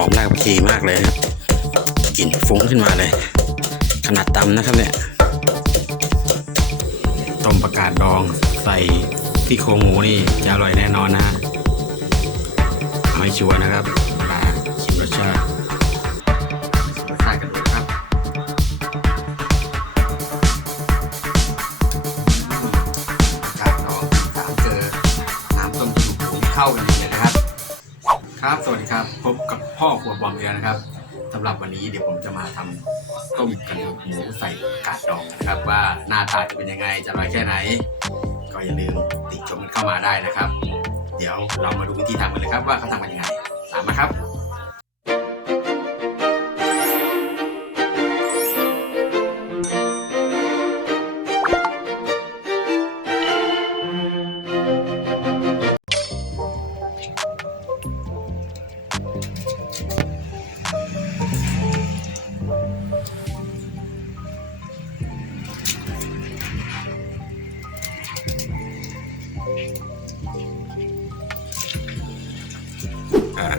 อมรากผักชีมากเลยนะครับกลิ่นฟุ้งขึ้นมาเลย ขนาดตำนะครับเนี่ย ต้มประกาศดองใส่ที่โครงหมูนี่จะอร่อยแน่นอนนะฮะเอาให้ชัวร์นะครับมาชิมรสชาติรสชาติกันดูครับประกาศดองสามเกลือน้ำต้มกระดูกหมูเข้ากันดีเลยนะครับ ครับสวัสดี ครับ พบกับพ่อครัวบอมเอีกแล้วนะครับสำหรับวันนี้เดี๋ยวผมจะมาทำต้มกระดูกหมูใส่กาดดองนะครับ ว่าหน้าตาจะเป็นยังไงจะอร่อยแค่ไหน ก็อย่าลืมติดชมกันเข้ามาได้นะครับ เดี๋ยวเรามาดูวิธีทำกันเลยครับว่าเขาทำกันยังไงตามมาครับ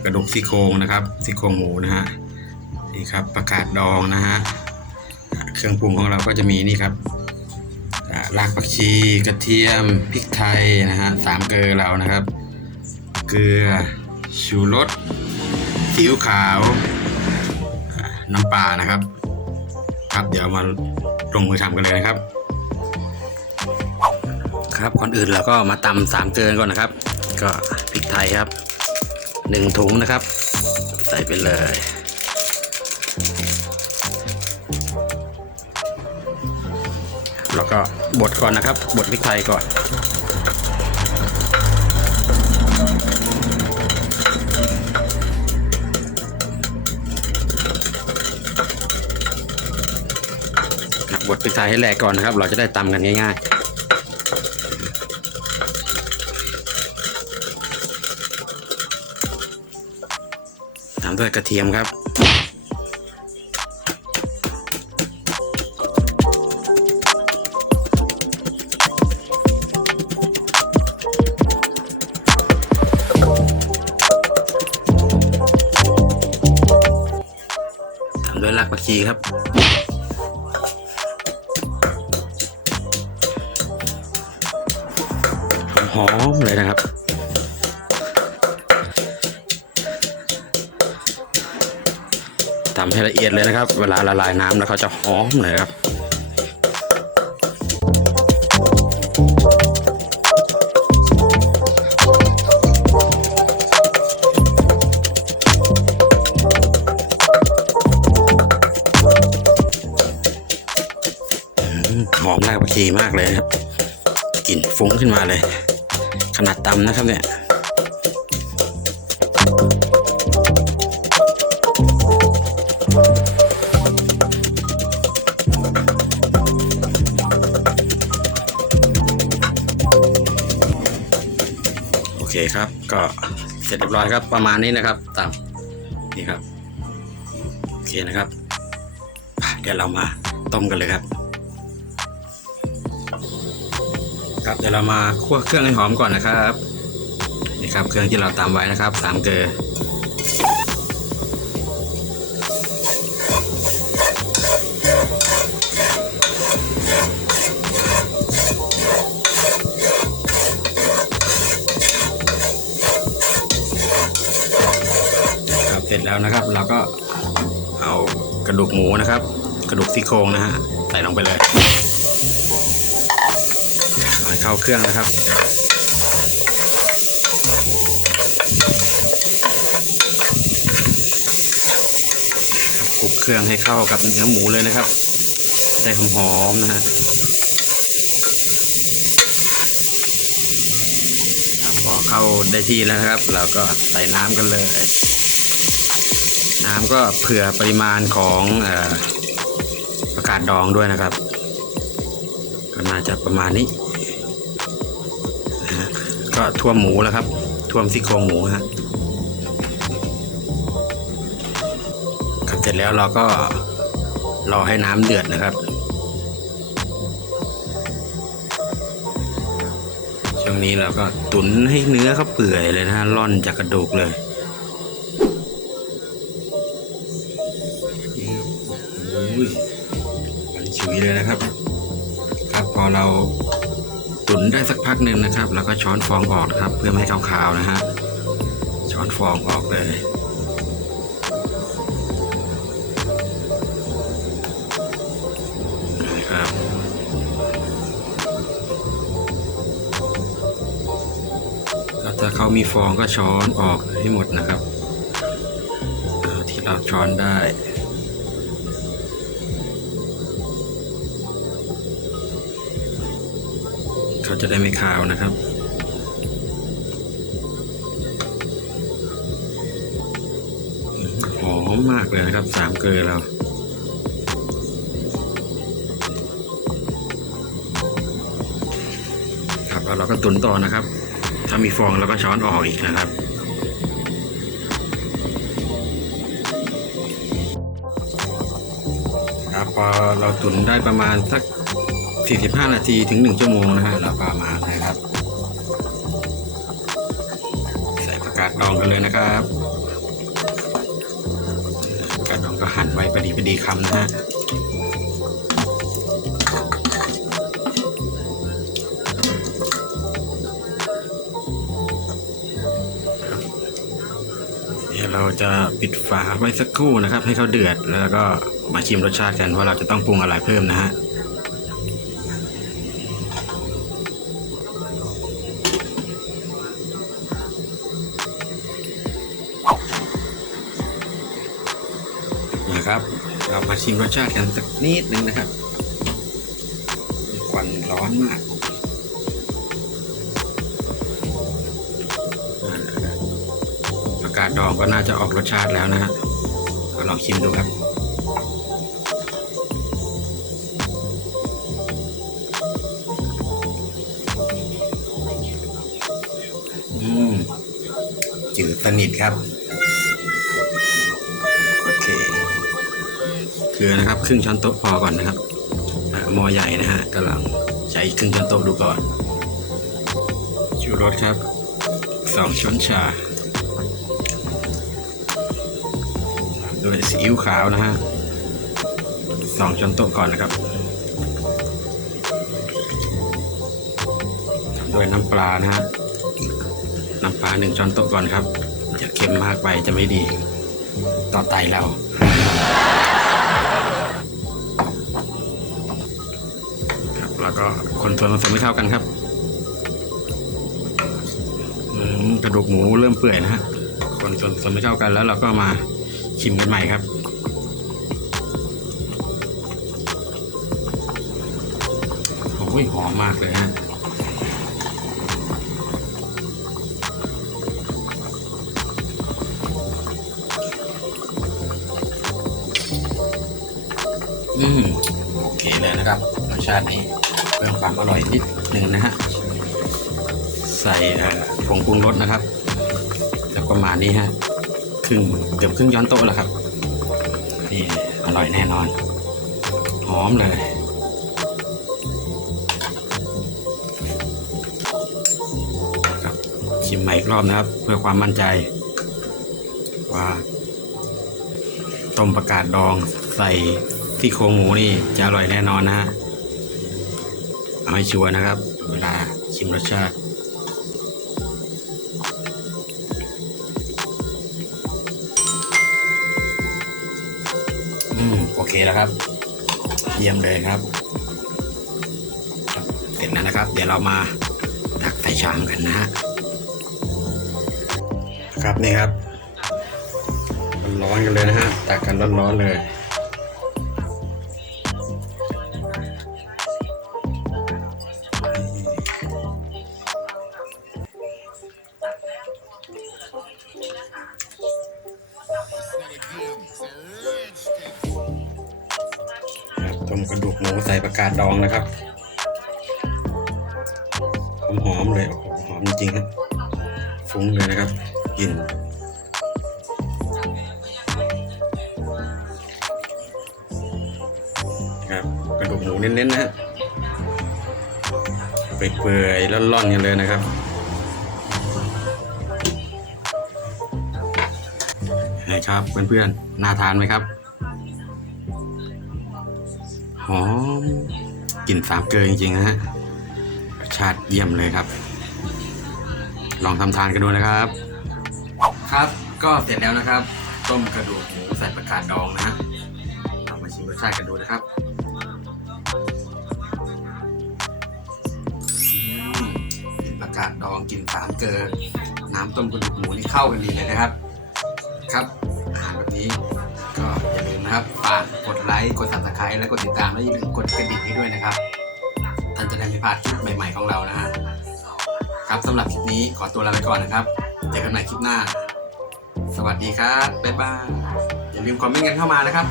ระดูกซี่โครงนะครับซี่โครงหมูนะฮะนี่ครับประกาศดองนะฮะเครื่องปรุงของเราก็จะมีนี่ครับรากผักชีกระเทียมพริกไทยนะฮะสามเกลือเรานะครับ เกลือชูรสซีอิ๊วขาวน้ำปลานะครับ ครับเดี๋ยวมาลงมือทำกันเลยนะครับ ครับก่อนอื่นเราก็มาตำสามเกลือก่อนนะครับ ก็พริกไทยครับ หนึ่งถุงนะครับ ใส่ไปเลย แล้วก็บดก่อนนะครับ บดพริกไทยก่อนบดพริกไทยให้แหลกก่อนนะครับ เราจะได้ตำกันง่ายๆ ด้วยกระเทียมครับ ตามด้วยรากผักชีครับหอมๆเลยนะครับ ทำให้ละเอียดเลยนะครับ เวลาละลายน้ำแล้วเขาจะหอมเลยครับอืมหอมรากผักชีมากเลยครับกลิ่นฟุ้งขึ้นมาเลย ขนาดตำนะครับเนี่ย คครับ ก็เสร็จเรียบร้อยครับ ประมาณนี้นะครับตามนี่ครับโอเคนะครับเดี๋ยวเรามาต้มกันเลยครับ ครับเดี๋ยวเรามาคั่วเครื่องให้หอมก่อนนะครับนี่ครับเครื่องที่เราตามไว้นะครับสามเกลือ แล้วนะครับ เราก็เอากระดูกหมูนะครับ กระดูกซี่โครงนะฮะใส่ลงไปเลยเอาให้เข้าเครื่องนะครับคลุกเครื่องให้เข้ากับเนื้อหมูเลยนะครับ ได้หอมๆนะฮะพอเข้าได้ที่แล้วนะครับ เราก็ใส่น้ำกันเลย น้ำก็เผื่อปริมาณของออประกาศดองด้วยนะครับก็น่าจะประมาณนี้ ก็ท่วมหมูแล้วครับ ท่วมซี่โครงหมูฮะครับเสร็จแล้วเราก็รอให้น้ำเดือดนะครับช่วงนี้เราก็ตุนให้เนื้อเขาเปื่อยเลยนะฮะร่อนจากกระดูกเลย นฉุยเลยนะครับ ครับพอเราตุ๋นได้สักพักหนึ่งนะครับ แล้วก็ช้อนฟองออกครับ เพื่อไม่ให้ขาวๆนะฮะช้อนฟองออกเลยนะครับก็ถ้าเขามีฟองก็ช้อนออกให้หมดนะครับที่เราช้อนได้ เขาจะได้ไม่คาวนะครับ หอมมากเลยนะครับสามเกลือเราครับแล้วเราก็ตุนต่อนะครับ ถ้ามีฟองเราก็ช้อนออกอีกนะครับครับพอเราตุนได้ประมาณสัก 45 นาทีถึง 1 ชั่วโมงนะฮะเราก็มานะครับ ใส่ผักกาดดองกันเลยนะครับผักกาดดองก็หั่นไว้พอดีพอดีคำนะฮะเดี๋ยวเราจะปิดฝาไว้สักครู่นะครับ ให้เขาเดือดแล้วก็มาชิมรสชาติกันว่าเราจะต้องปรุงอะไรเพิ่มนะฮะ ชิมรสชาติกันสักนิดนึงนะครับควันร้อนมากอากาศดองก็น่าจะออกรสชาติแล้วนะฮะก็ลองชิมดูครับอืมจืดสนิทครับ เกลือนะครับ ครึ่งช้อนโต๊ะพอก่อนนะครับหม้อใหญ่นะฮะกำลังใช้ครึ่งช้อนโต๊ะดูก่อนชูรสครับสองช้อนชาด้วยซีอิ๊วขาวนะฮะสองช้อนโต๊ะก่อนนะครับด้วยน้ำปลานะฮะน้ำปลาหนึ่งช้อนโต๊ะก่อนครับจะเค็มมากไปจะไม่ดีต่อไตเรา แล้วก็คนส่วนผสมให้เข้ากันครับกระดูกหมูเริ่มเปื่อยนะฮะคนส่วนผสมให้เข้ากันแล้วเราก็มาชิมกันใหม่ครับโอ้ยหอมมากเลยฮะอืมโอเคเลยนะครับรสชาตินี้ เพิ่มความอร่อยนิดหนึ่งนะฮะ ใส่ผงปรุงรสนะครับ แล้วประมาณนี้ฮะ ครึ่งเกือบครึ่งย้อนโต๊ะแล้วครับ นี่อร่อยแน่นอน หอมเลย ครับ ชิมใหม่อีกรอบนะครับ เพื่อความมั่นใจ ว่าต้มประกาศดองใส่ที่โครงหมูนี่จะอร่อยแน่นอนนะฮะ เอาให้ชัวร์นะครับ เวลาชิมรสชาติอืมโอเคแล้วครับ เยี่ยมเลยครับ เสร็จแล้วนะครับ เดี๋ยวเรามาตักใส่ชามกันนะฮะครับนี่ครับร้อนกันเลยนะฮะตักกันร้อนๆเลย นะครับ หอมๆเลยโอ้โหอมจริงๆครับ ฟุ้งเลยนะครับกลิ่นครับกระดูกหมูเน้นๆนะฮะเปื่อยๆร่อนๆกันเลยนะครับนะครับเพื่อนๆ น่าทานไหมครับ หอม กลิ่นสามเกลือจริงๆนะฮะรสชาติเยี่ยมเลยครับ ลองทำทานกันดูนะครับ ครับก็เสร็จแล้วนะครับ ต้มกระดูกหมูใส่ประกาศดองนะฮะเรามาชิมรสชาติกันดูนะครับกลิ่นประกาศดองกลิ่นสามเกลือน้ำต้มกระดูกหมูนี่เข้ากันดีเลยนะครับ ครับ นะครับ ฝากกดไลค์ กด subscribe และกดติดตามและอย่าลืมกดกระดิ่งให้ด้วยนะครับ ท่านจะได้ไม่พลาดคลิปใหม่ๆของเรานะฮะ ครับสำหรับคลิปนี้ขอตัวลาไปก่อนนะครับ เจอกันใหม่คลิปหน้า สวัสดีครับ บ๊ายบาย อย่าลืมคอมเมนต์กันเข้ามานะครับ